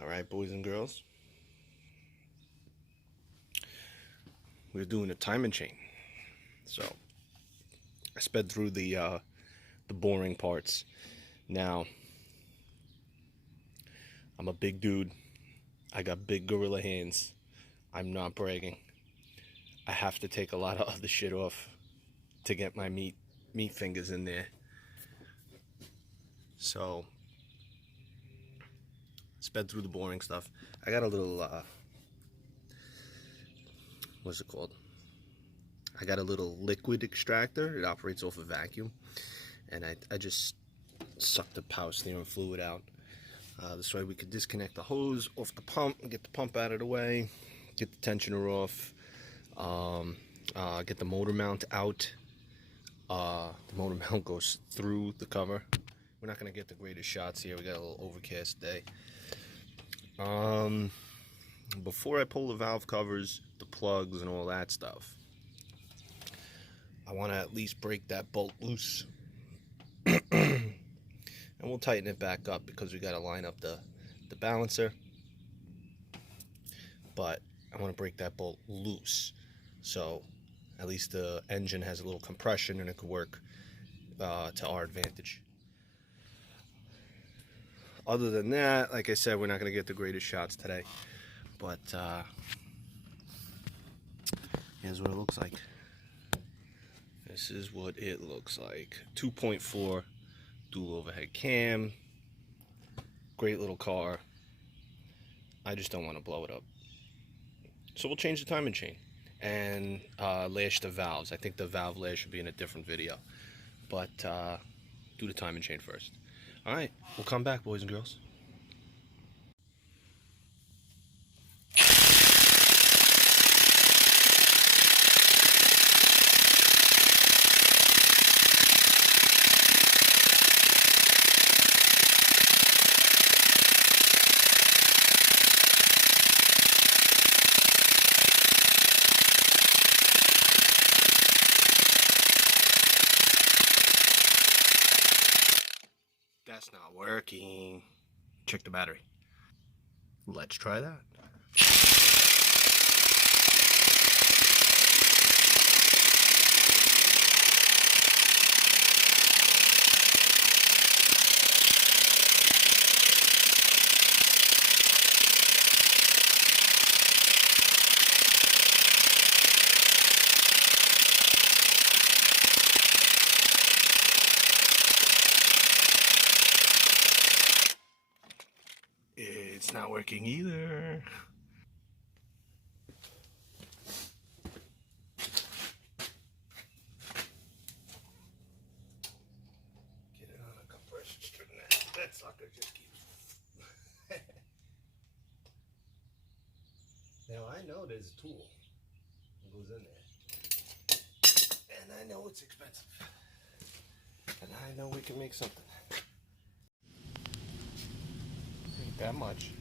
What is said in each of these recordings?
All right, boys and girls, we're doing a timing chain. So I sped through the boring parts. Now I'm a big dude. I got big gorilla hands. I'm not bragging. I have to take a lot of other shit off to get my meat fingers in there. So sped through the boring stuff. I got a little what's it called? I got a little liquid extractor. It operates off a vacuum, and I just suck the power steering fluid out. This way we could disconnect the hose off the pump and get the pump out of the way, get the tensioner off, get the motor mount out. The motor mount goes through the cover. We're not going to get the greatest shots here. We got a little overcast day. Before I pull the valve covers, the plugs, and all that stuff, I want to at least break that bolt loose. And we'll tighten it back up because we got to line up the balancer. But I want to break that bolt loose, so at least the engine has a little compression and it could work to our advantage. Other than that, like I said, we're not going to get the greatest shots today. But here's what it looks like. This is what it looks like. 2.4 dual overhead cam. Great little car. I just don't want to blow it up. So we'll change the timing chain and lash the valves. I think the valve lash should be in a different video. But do the timing chain first. Alright, we'll come back, boys and girls. That's not working. Check the battery. Let's try that. It's not working either. Get it on a compression strip. That sucker just keeps. Now I know there's a tool that goes in there, and I know it's expensive, and I know we can make something. Ain't that much.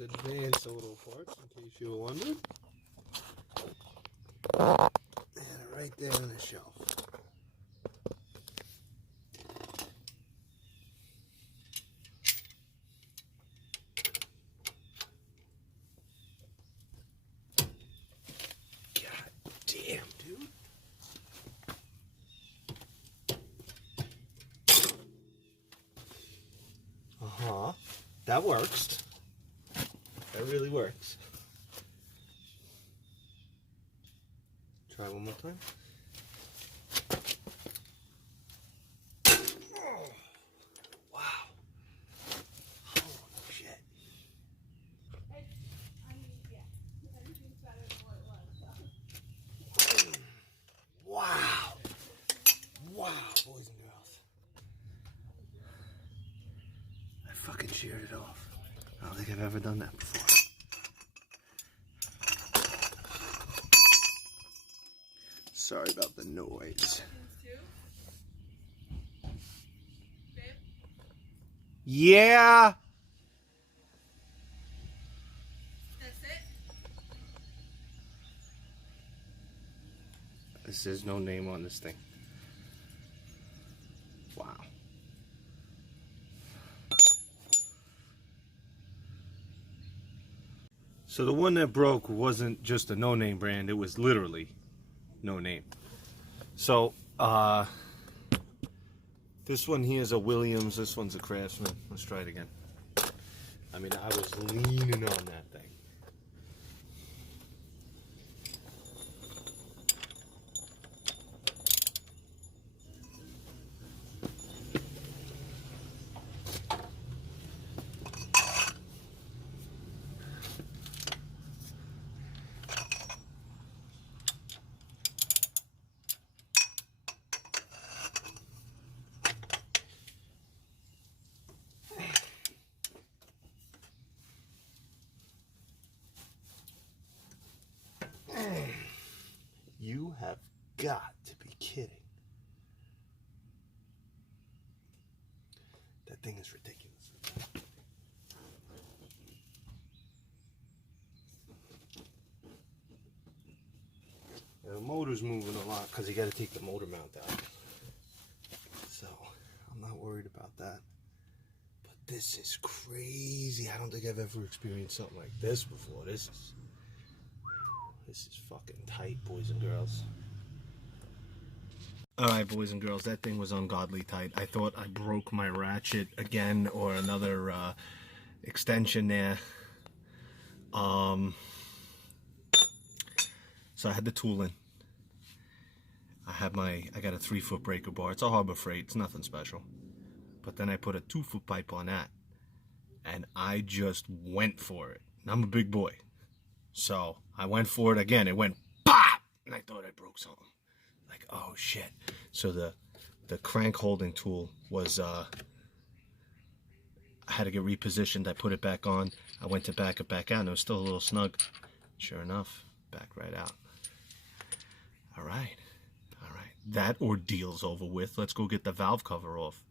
Advanced auto parts, in case you were wondering. And right there on the shelf. God damn, dude. That works. That really works. Try one more time. Oh, wow. Holy shit. Wow. Wow, boys and girls. I fucking sheared it off. I don't think I've ever done that before. Sorry about the noise. Yeah. That's it? There's no name on this thing. So the one that broke wasn't just a no-name brand, it was literally no name. So this one here is a Williams, this one's a Craftsman. Let's try it again. I mean, I was leaning on that thing. You have got to be kidding. That thing is ridiculous. Now, the motor's moving a lot because you got to take the motor mount out. So I'm not worried about that. But this is crazy. I don't think I've ever experienced something like this before. This is fucking tight, boys and girls. Alright, boys and girls, that thing was ungodly tight. I thought I broke my ratchet again, or another extension there. So I had the tool in. I got a 3-foot breaker bar. It's a Harbor Freight, it's nothing special. But then I put a 2-foot pipe on that. And I just went for it. And I'm a big boy. So I went for it again. It went pop! And I thought I broke something. Like, oh shit. So the crank holding tool was, I had to get repositioned. I put it back on. I went to back it back out and it was still a little snug. Sure enough, back right out. All right. All right. That ordeal's over with. Let's go get the valve cover off.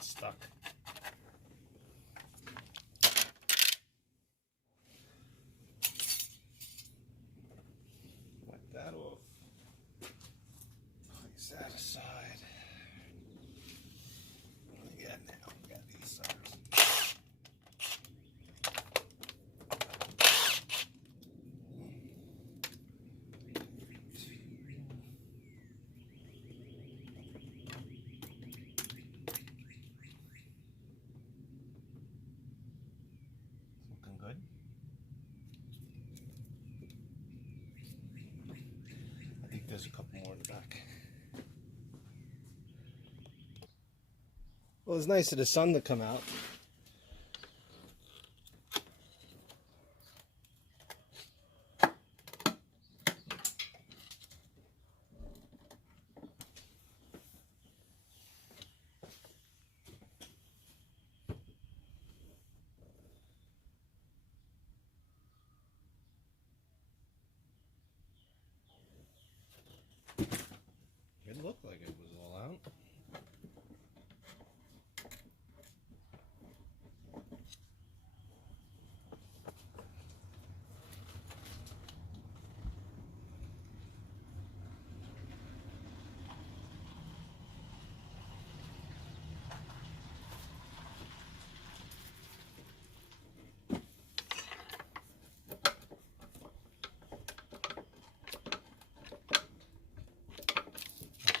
Stuck. Wipe that off. Place that aside. What do we got now? We got these suckers. Looking good. I think there's a couple more in the back. Well, it's nice of the sun to come out. It looked like it was all out.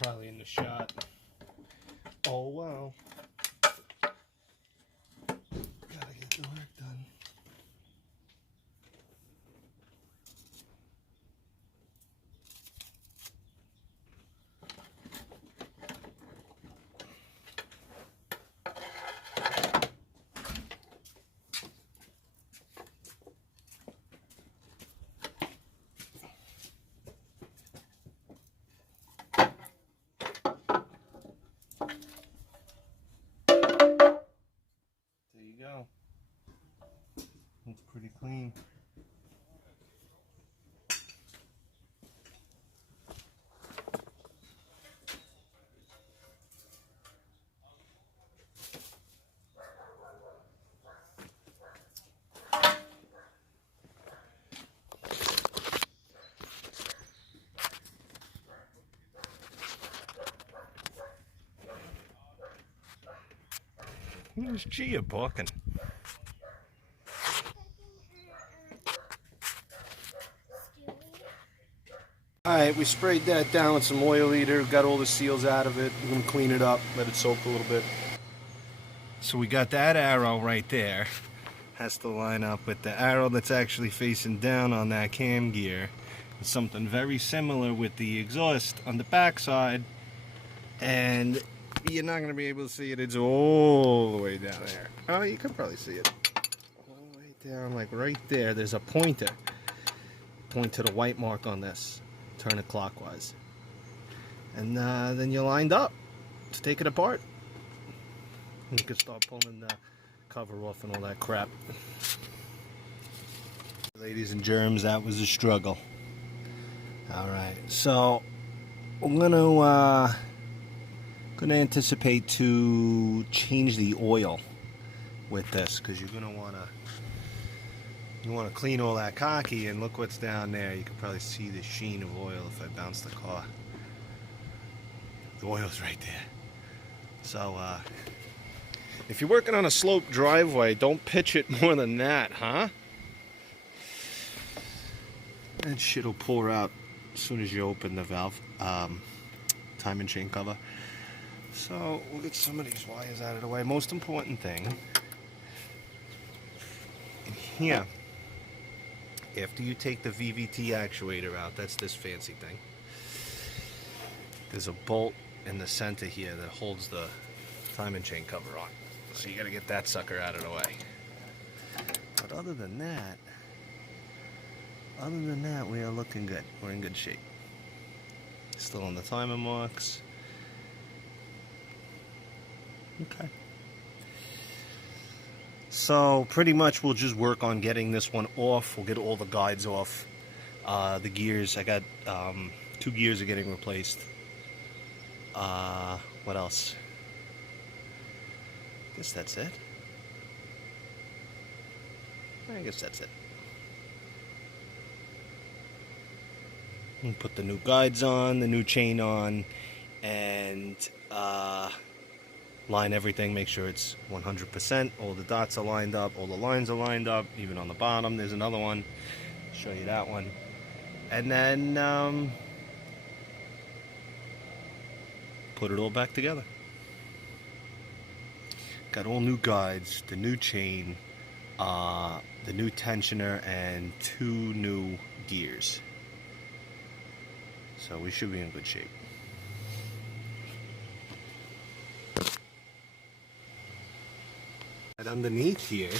Probably in the shot. Oh wow. Gotta get the work done. Who's Gia barking? Alright, we sprayed that down with some oil eater, got all the seals out of it. We're going to clean it up, let it soak a little bit. So we got that arrow right there. Has to line up with the arrow that's actually facing down on that cam gear. It's something very similar with the exhaust on the back side. And you're not going to be able to see it. It's all the way down there. Oh, you can probably see it. All the way down, like right there. There's a pointer. Point to the white mark on this. Turn it clockwise. And then you're lined up to take it apart. And you can start pulling the cover off and all that crap. Ladies and germs, that was a struggle. Alright, so I'm gonna anticipate to change the oil with this, because you're gonna wanna clean all that khaki, and look what's down there. You can probably see the sheen of oil if I bounce the car. The oil's right there. So if you're working on a sloped driveway, don't pitch it more than that, huh? That shit will pour out as soon as you open the valve, timing chain cover. So we'll get some of these wires out of the way. Most important thing in here, after you take the VVT actuator out, that's this fancy thing, there's a bolt in the center here that holds the timing chain cover on. So you gotta get that sucker out of the way. But other than that, we are looking good. We're in good shape. Still on the timer marks. Okay. So pretty much we'll just work on getting this one off. We'll get all the guides off. The gears, I got 2 gears are getting replaced. What else? I guess that's it. We'll put the new guides on, the new chain on, and line everything, make sure it's 100%. All the dots are lined up, all the lines are lined up, even on the bottom. There's another one. Show you that one. And then put it all back together. Got all new guides, the new chain, the new tensioner, and 2 new gears. So we should be in good shape. And underneath here,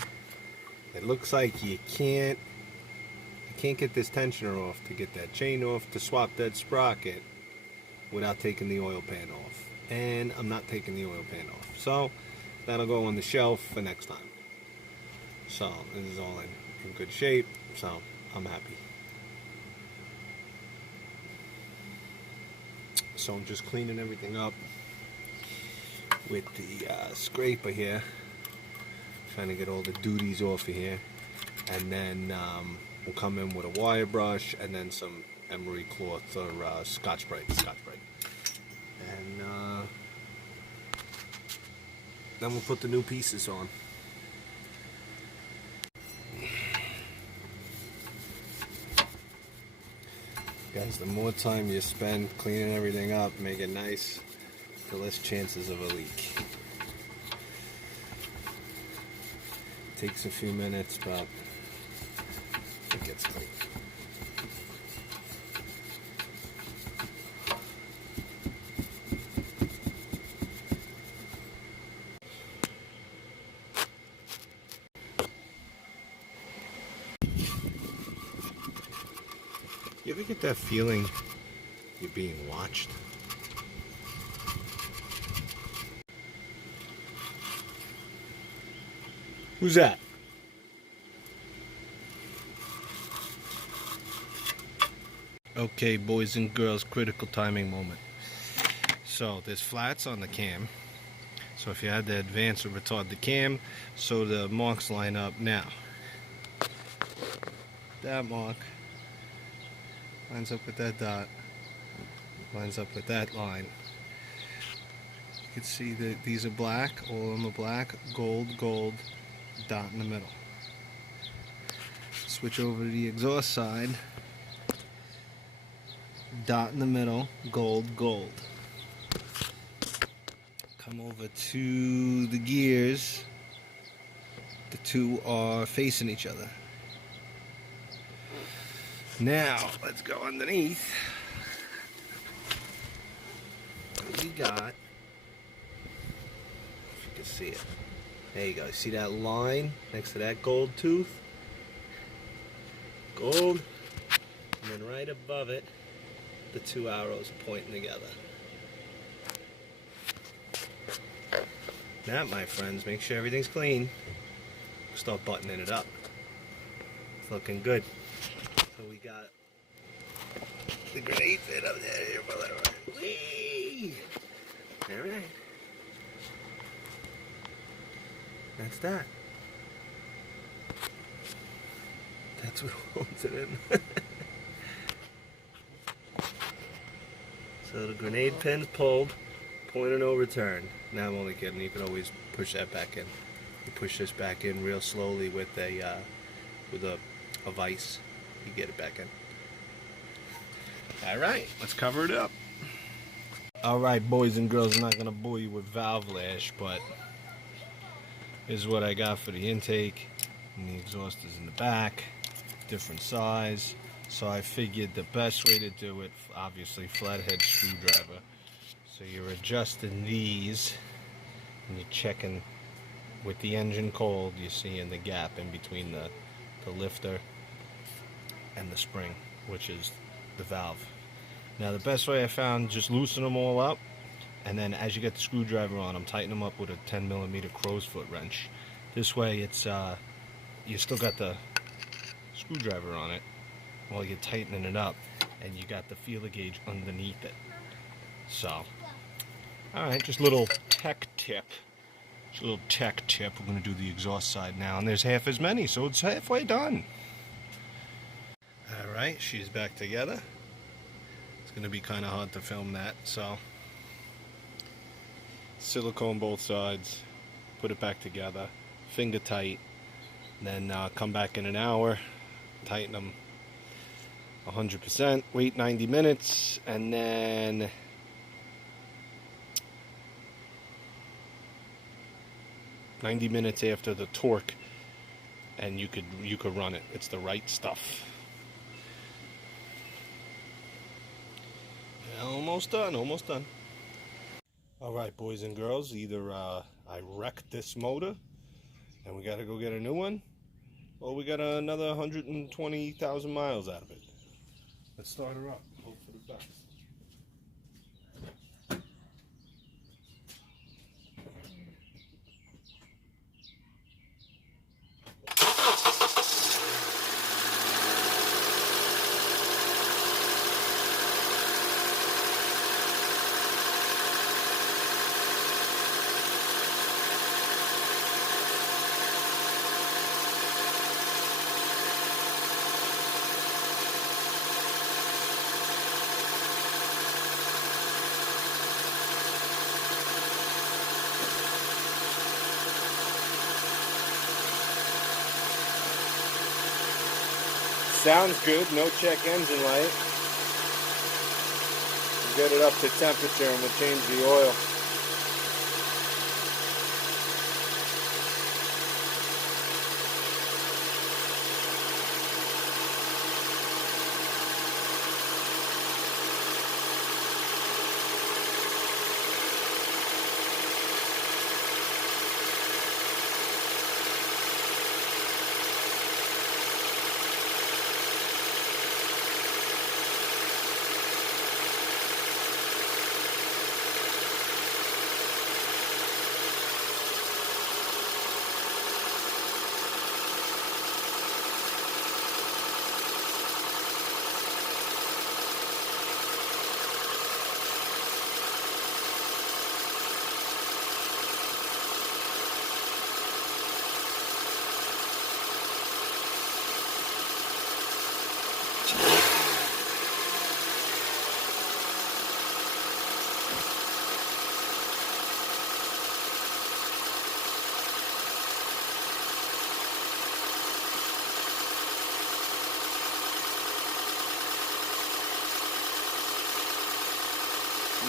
it looks like you can't get this tensioner off to get that chain off to swap that sprocket without taking the oil pan off. And I'm not taking the oil pan off. So that'll go on the shelf for next time. So this is all in good shape, so I'm happy. So I'm just cleaning everything up with the scraper here, trying to get all the duties off of here, and then we'll come in with a wire brush and then some emery cloth or Scotch-Brite, and then we'll put the new pieces on. Guys, the more time you spend cleaning everything up, make it nice, the less chances of a leak. Takes a few minutes, but it gets clean. You ever get that feeling you're being watched? Who's that? Okay, boys and girls, critical timing moment. So there's flats on the cam. So if you had to advance or retard the cam, so the marks line up now. That mark lines up with that dot, lines up with that line. You can see that these are black, all of them are black, gold, gold, dot in the middle. Switch over to the exhaust side, dot in the middle, gold, gold. Come over to the gears, the two are facing each other. Now, let's go underneath. What we got, if you can see it. There you go. See that line next to that gold tooth? Gold. And then right above it, the two arrows are pointing together. That, my friends, make sure everything's clean. Start buttoning it up. It's looking good. So we got the grenade pin up there. Whee! Alright. That's that. That's what holds it in. So the grenade pin's pulled, point of no return. Now I'm only kidding, you can always push that back in. You push this back in real slowly with a vise. You get it back in. Alright, let's cover it up. Alright, boys and girls, I'm not going to bore you with valve lash, but here's what I got for the intake. And the exhaust is in the back, different size. So I figured the best way to do it, obviously flathead screwdriver. So you're adjusting these and you're checking with the engine cold, you're seeing the gap in between the lifter and the spring, which is the valve. Now the best way I found, just loosen them all up, and then as you get the screwdriver on them, tighten them up with a 10mm crow's foot wrench. This way it's you still got the screwdriver on it while you're tightening it up, and you got the feeler gauge underneath it. So, alright, just a little tech tip. Just a little tech tip. We're going to do the exhaust side now, and there's half as many, so it's halfway done. Alright, she's back together. It's going to be kind of hard to film that, so silicone both sides, put it back together, finger tight, then come back in an hour, tighten them 100%, wait 90 minutes, and then "90 minutes after the torque, and you could run it. It's the right stuff. Almost done, almost done. Alright, boys and girls, either I wrecked this motor and we gotta go get a new one, or we got another 120,000 miles out of it. Let's start her up, hope for the best. Sounds good, no check engine light. We'll get it up to temperature and we'll change the oil.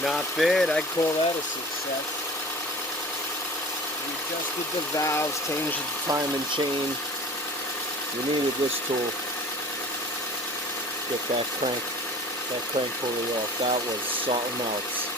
Not bad. I'd call that a success. We adjusted the valves, changed the timing chain. We needed this tool. Get that crank pulley off. That was something else.